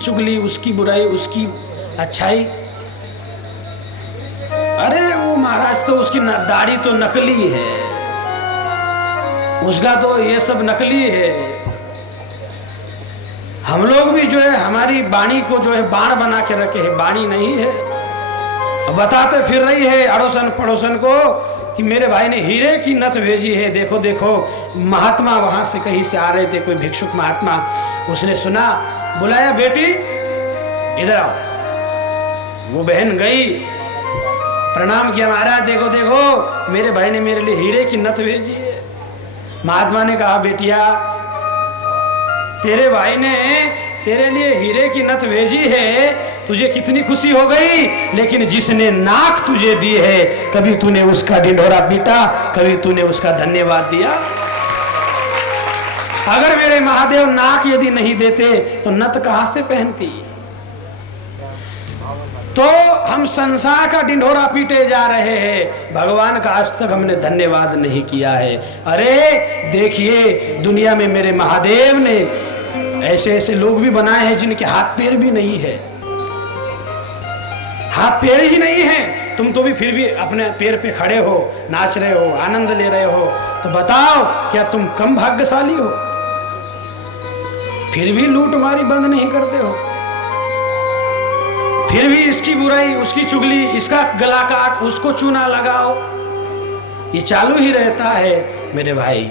चुगली, उसकी बुराई, उसकी अच्छाई। अरे वो महाराज तो उसकी दाढ़ी तो नकली है, उसका तो ये सब नकली है। हम लोग भी जो है हमारी वाणी को जो है बाण बना के रखे है, वाणी नहीं है। बताते फिर रही है अड़ोसन पड़ोसन को कि मेरे भाई ने हीरे की नथ भेजी है, देखो देखो। महात्मा वहां से कहीं से आ रहे थे, कोई भिक्षुक महात्मा, उसने सुना, बुलाया, बेटी इधर आओ। वो बहन गई, प्रणाम किया, महाराज देखो देखो मेरे भाई ने मेरे लिए हीरे की नथ भेजी है। महात्मा ने कहा, बेटिया तेरे भाई ने तेरे लिए हीरे की नथ भेजी है, तुझे कितनी खुशी हो गई, लेकिन जिसने नाक तुझे दी है, कभी तूने उसका ढिंढोरा पीटा, कभी तूने उसका धन्यवाद दिया? अगर मेरे महादेव नाक यदि नहीं देते तो नथ कहां से पहनती? तो हम संसार का ढिंढोरा पीटे जा रहे हैं, भगवान का आज तक हमने धन्यवाद नहीं किया है। अरे देखिए दुनिया में मेरे महादेव ने ऐसे ऐसे लोग भी बनाए हैं जिनके हाथ पैर भी नहीं है, हाथ पैर ही नहीं है। तुम तो भी फिर भी अपने पैर पे खड़े हो, नाच रहे हो, आनंद ले रहे हो, तो बताओ क्या तुम कम भाग्यशाली हो? फिर भी लूट मारी बंद नहीं करते हो, फिर भी इसकी बुराई, उसकी चुगली, इसका गला काट, उसको चूना लगाओ, ये चालू ही रहता है। मेरे भाई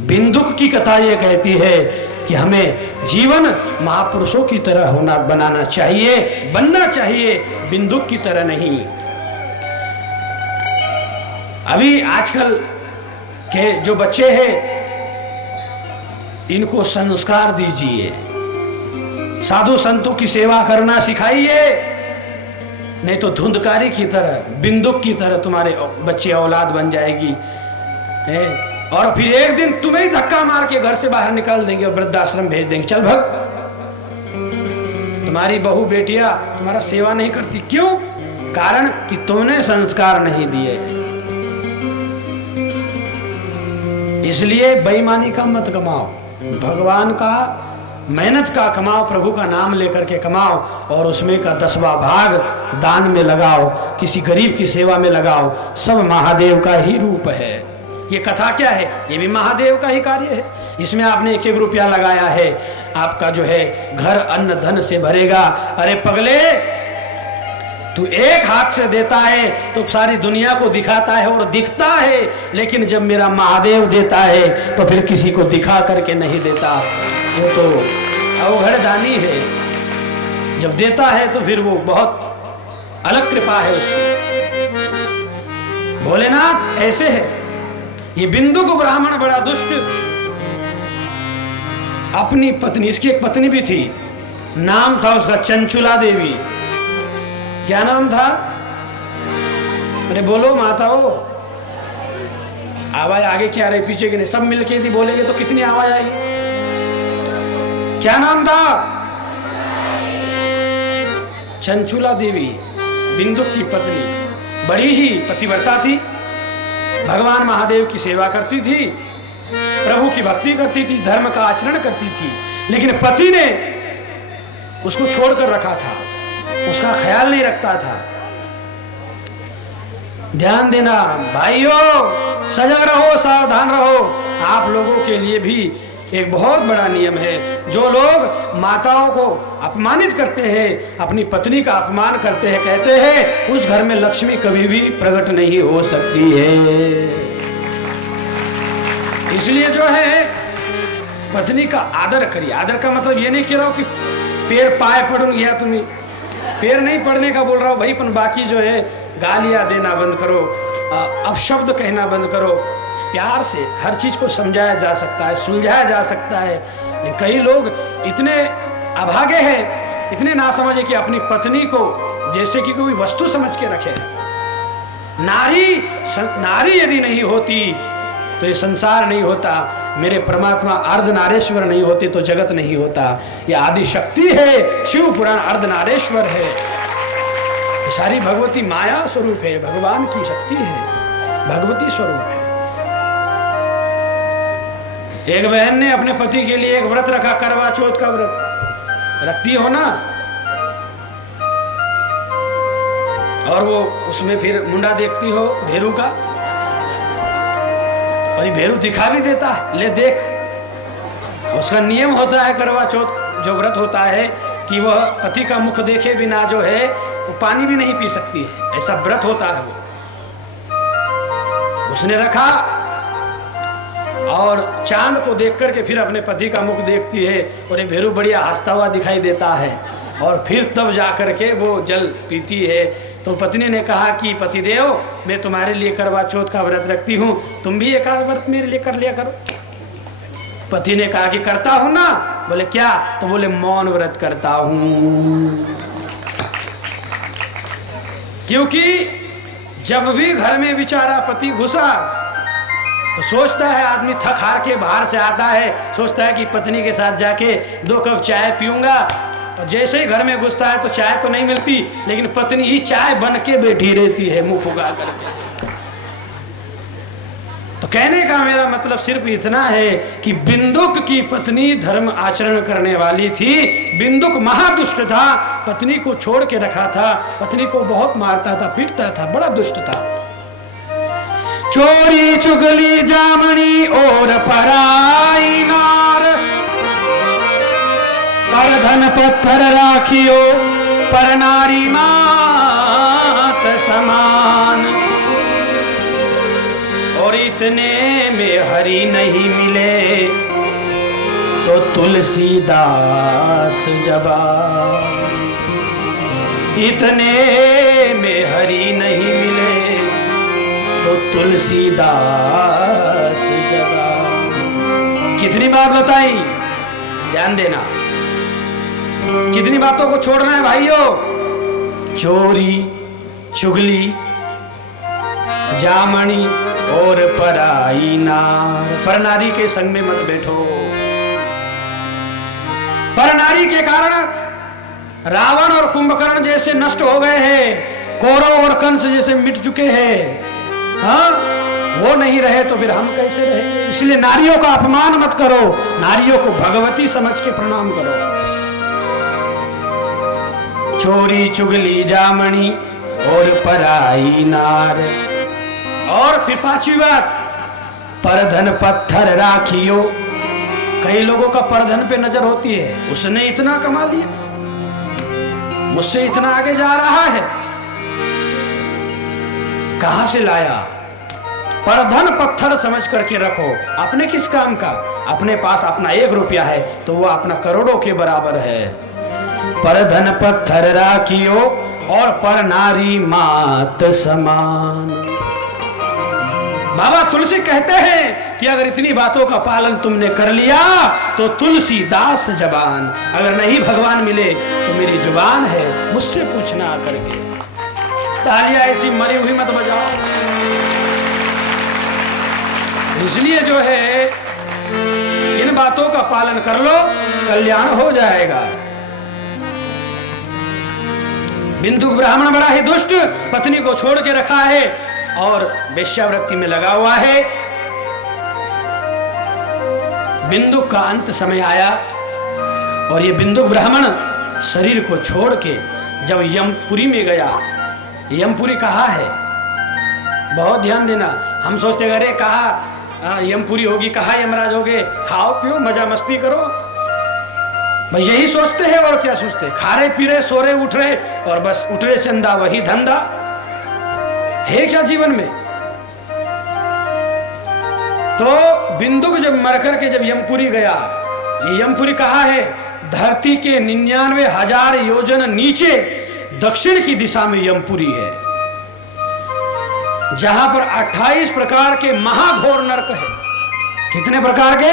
बिंदुक की कथा ये कहती है कि हमें जीवन महापुरुषों की तरह होना, बनाना चाहिए, बनना चाहिए, बिंदुक की तरह नहीं। अभी आजकल के जो बच्चे हैं इनको संस्कार दीजिए, साधु संतों की सेवा करना सिखाइए, नहीं तो धुंधकारी की तरह, बिंदुक की तरह तुम्हारे बच्चे औलाद बन जाएगी और फिर एक दिन तुम्हें ही धक्का मार के घर से बाहर निकाल देंगे, वृद्धाश्रम भेज देंगे, चल भग। तुम्हारी बहू बेटियां तुम्हारा सेवा नहीं करती, क्यों? कारण कि तुमने संस्कार नहीं दिए। इसलिए बेईमानी का मत कमाओ, भगवान का मेहनत का कमाओ, प्रभु का नाम लेकर के कमाओ और उसमें का 10वां भाग दान में लगाओ, किसी गरीब की सेवा में लगाओ। सब महादेव का ही रूप है। ये कथा क्या है? ये भी महादेव का ही कार्य है। इसमें आपने 1-1 रुपया लगाया है, आपका जो है घर अन्न धन से भरेगा। अरे पगले, तू एक हाथ से देता है तो सारी दुनिया को दिखाता है और दिखता है, लेकिन जब मेरा महादेव देता है तो फिर किसी को दिखा करके नहीं देता, वो तो अवघड़ दानी है। जब देता है तो फिर वो बहुत अलग कृपा है उसकी। भोलेनाथ ऐसे है। ये बिंदु को ब्राह्मण बड़ा दुष्ट, अपनी पत्नी, इसकी एक पत्नी भी थी, नाम था उसका चंचुला देवी। क्या नाम था? अरे बोलो माताओं, आवाज आगे क्या रही पीछे की नहीं, सब मिलके यदि बोलेंगे तो कितनी आवाज आएगी। क्या नाम था? चंचुला देवी, बिंदुक की पत्नी, बड़ी ही पतिव्रता थी, भगवान महादेव की सेवा करती थी, प्रभु की भक्ति करती थी, धर्म का आचरण करती थी, लेकिन पति ने उसको छोड़कर रखा था, उसका ख्याल नहीं रखता था। ध्यान देना भाइयों, सजग रहो, सावधान रहो। आप लोगों के लिए भी एक बहुत बड़ा नियम है। जो लोग माताओं को अपमानित करते हैं, अपनी पत्नी का अपमान करते हैं, कहते हैं उस घर में लक्ष्मी कभी भी प्रकट नहीं हो सकती है। इसलिए जो है पत्नी का आदर करिए। आदर का मतलब ये नहीं कह रहा हूं कि पैर पाए पड़ूंगी या तुम्हें, पैर नहीं पड़ने का बोल रहा हूं भाई, पर बाकी जो है गालियां देना बंद करो, अपशब्द कहना बंद करो। प्यार से हर चीज को समझाया जा सकता है, सुलझाया जा सकता है। लेकिन कई लोग इतने अभागे हैं, इतने ना समझे कि अपनी पत्नी को जैसे कि कोई वस्तु समझ के रखे। नारी यदि नहीं होती तो ये संसार नहीं होता, मेरे परमात्मा अर्धनारेश्वर नहीं होते तो जगत नहीं होता। ये आदि शक्ति है, शिव पुराण अर्धनारेश्वर है, सारी भगवती माया स्वरूप है, भगवान की शक्ति है, भगवती स्वरूप है। एक बहन ने अपने पति के लिए एक व्रत रखा, करवा चौथ का व्रत। रखती हो ना, और वो उसमें फिर मुंडा देखती हो भेरू का, और ये भेरू दिखा भी देता, ले देख। उसका नियम होता है करवा चौथ जो व्रत होता है कि वह पति का मुख देखे बिना जो है वो पानी भी नहीं पी सकती है, ऐसा व्रत होता है। वो उसने रखा और चांद को देख करके फिर अपने पति का मुख देखती है, और ये भेरू बढ़िया हंसता हुआ दिखाई देता है, और फिर तब जा करके वो जल पीती है। तो पत्नी ने कहा कि पतिदेव, मैं तुम्हारे लिए करवा चौथ का व्रत रखती हूँ, तुम भी एक आध व्रत मेरे लिए कर लिया करो। पति ने कहा कि करता हूं ना। बोले क्या? तो बोले मौन व्रत करता हूं। क्योंकि जब भी घर में बेचारा पति घुसा तो सोचता है, आदमी थक हार के बाहर से आता है, सोचता है कि पत्नी के साथ जाके 2 कप चाय पीऊंगा, और जैसे ही घर में घुसता है तो चाय तो नहीं मिलती, लेकिन पत्नी ही चाय बन के बैठी रहती है मुंह फुगा करके। तो कहने का मेरा मतलब सिर्फ इतना है कि बिंदुक की पत्नी धर्म आचरण करने वाली थी। बिंदुक महादुष्ट था, पत्नी को छोड़ के रखा था, पत्नी को बहुत मारता था, पीटता था, बड़ा दुष्ट था। चोरी चुगली जामनी और पराई नार, पर धन पत्थर राखियो पर नारी मात समान। और इतने में हरि नहीं मिले तो तुलसीदास जबान। इतने में हरि नहीं मिले तो तुलसीदास जबान। कितनी बात बताई, ध्यान देना, कितनी बातों को छोड़ना है भाइयों। चोरी चुगली जामनी और पराई नार, पर नारी के संग में मत बैठो। पर नारी के कारण रावण और कुंभकर्ण जैसे नष्ट हो गए हैं, कौरव और कंस जैसे मिट चुके हैं। हाँ, वो नहीं रहे तो फिर हम कैसे रहे? इसलिए नारियों का अपमान मत करो, नारियों को भगवती समझ के प्रणाम करो। चोरी चुगली जामनी और पराई नार। और फिर 5वीं बात, परधन पत्थर राखियो। कई लोगों का परधन पे नजर होती है, उसने इतना कमा लिया, मुझसे इतना आगे जा रहा है, कहां से लाया? परधन पत्थर समझ करके रखो। अपने किस काम का? अपने पास अपना 1 रुपया है तो वो अपना करोड़ों के बराबर है। परधन पत्थर राखियो और पर नारी मात समान। बाबा तुलसी कहते हैं कि अगर इतनी बातों का पालन तुमने कर लिया तो तुलसीदास जबान। अगर नहीं भगवान मिले तो मेरी जुबान है, मुझसे पूछना करके। तालियां ऐसी मरी हुई मत बजाओ। इसलिए जो है इन बातों का पालन कर लो, कल्याण हो जाएगा। बिंदुक ब्राह्मण बड़ा ही दुष्ट, पत्नी को छोड़ के रखा है और वेश्यावृत्ति में लगा हुआ है। बिंदुक का अंत समय आया और ये बिंदुक ब्राह्मण शरीर को छोड़ के जब यमपुरी में गया। यमपुरी कहाँ है? बहुत ध्यान देना। हम सोचते अरे कहा यमपुरी होगी, कहा यमराज होगे, खाओ पियो मजा मस्ती करो, बस यही सोचते हैं। और क्या सोचते? खा रहे पी रहे सो रहे उठ रहे और बस उठ रहे चंदा वही धंधा है क्या जीवन में? तो बिंदुक जब मरकर के जब यमपुरी गया, ये यमपुरी कहाँ है? धरती के 99,000 योजन नीचे दक्षिण की दिशा में यमपुरी है, जहां पर 28 प्रकार के महाघोर नरक है। कितने प्रकार के?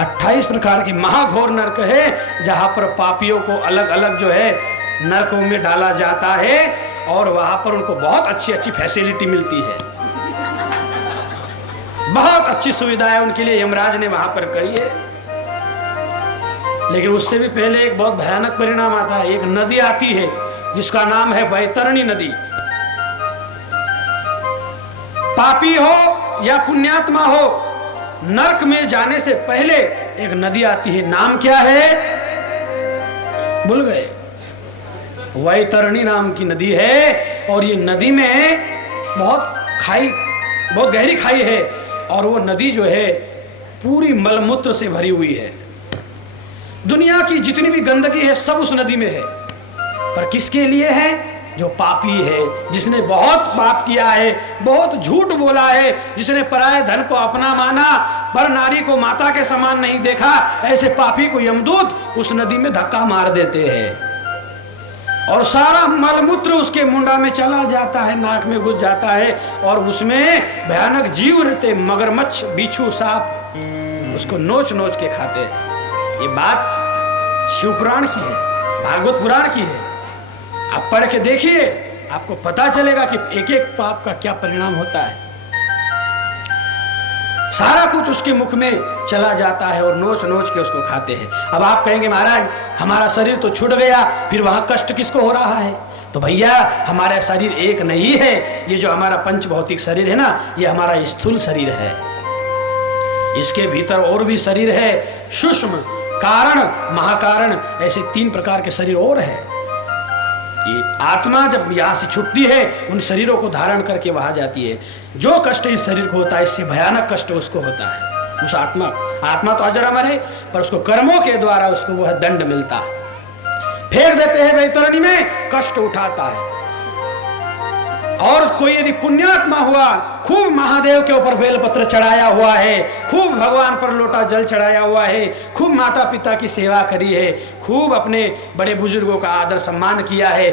28 प्रकार के महाघोर नरक है, जहां पर पापियों को अलग अलग जो है नरकों में डाला जाता है और वहां पर उनको बहुत अच्छी अच्छी फैसिलिटी मिलती है, बहुत अच्छी सुविधाएं उनके लिए यमराज ने वहां पर करी है। लेकिन उससे भी पहले एक बहुत भयानक परिणाम आता है। एक नदी आती है जिसका नाम है वैतरणी नदी। पापी हो या पुण्यात्मा हो, नरक में जाने से पहले एक नदी आती है, नाम क्या है? भूल गए। वैतरणी नाम की नदी है और ये नदी में बहुत गहरी खाई है और वो नदी जो है पूरी मलमूत्र से भरी हुई है। दुनिया की जितनी भी गंदगी है सब उस नदी में है, पर किसके लिए है? जो पापी है, जिसने बहुत पाप किया है, बहुत झूठ बोला है, जिसने पराये धन को अपना माना, पर नारी को माता के समान नहीं देखा, ऐसे पापी को यमदूत उस नदी में धक्का मार देते हैं और सारा मलमूत्र उसके मुंडा में चला जाता है, नाक में घुस जाता है और उसमें भयानक जीव रहते, मगरमच्छ, बिच्छू, सांप उसको नोच नोच के खाते हैं। ये बात शिवपुराण की है, भागवत पुराण की है। आप पढ़ के देखिए, आपको पता चलेगा कि एक एक पाप का क्या परिणाम होता है। सारा कुछ उसके मुख में चला जाता है और नोच नोच के उसको खाते हैं। अब आप कहेंगे महाराज हमारा शरीर तो छूट गया, फिर वहां कष्ट किसको हो रहा है? तो भैया हमारा शरीर एक नहीं है। ये जो हमारा पंच भौतिक शरीर है ना, ये हमारा स्थूल शरीर है। इसके भीतर और भी शरीर है, सूक्ष्म, कारण, महाकारण, ऐसे 3 प्रकार के शरीर और है। ये आत्मा जब यहाँ से छूटती है उन शरीरों को धारण करके वहां जाती है। जो कष्ट इस शरीर को होता है इससे भयानक कष्ट उसको होता है, उस आत्मा तो अजर अमर है, पर उसको कर्मों के द्वारा उसको वह दंड मिलता है। फेंक देते हैं वैतरणी में, कष्ट उठाता है। और कोई यदि पुण्यात्मा हुआ, खूब महादेव के ऊपर बेलपत्र चढ़ाया हुआ है, खूब भगवान पर लोटा जल चढ़ाया हुआ है, खूब माता पिता की सेवा करी है, खूब अपने बड़े बुजुर्गों का आदर सम्मान किया है,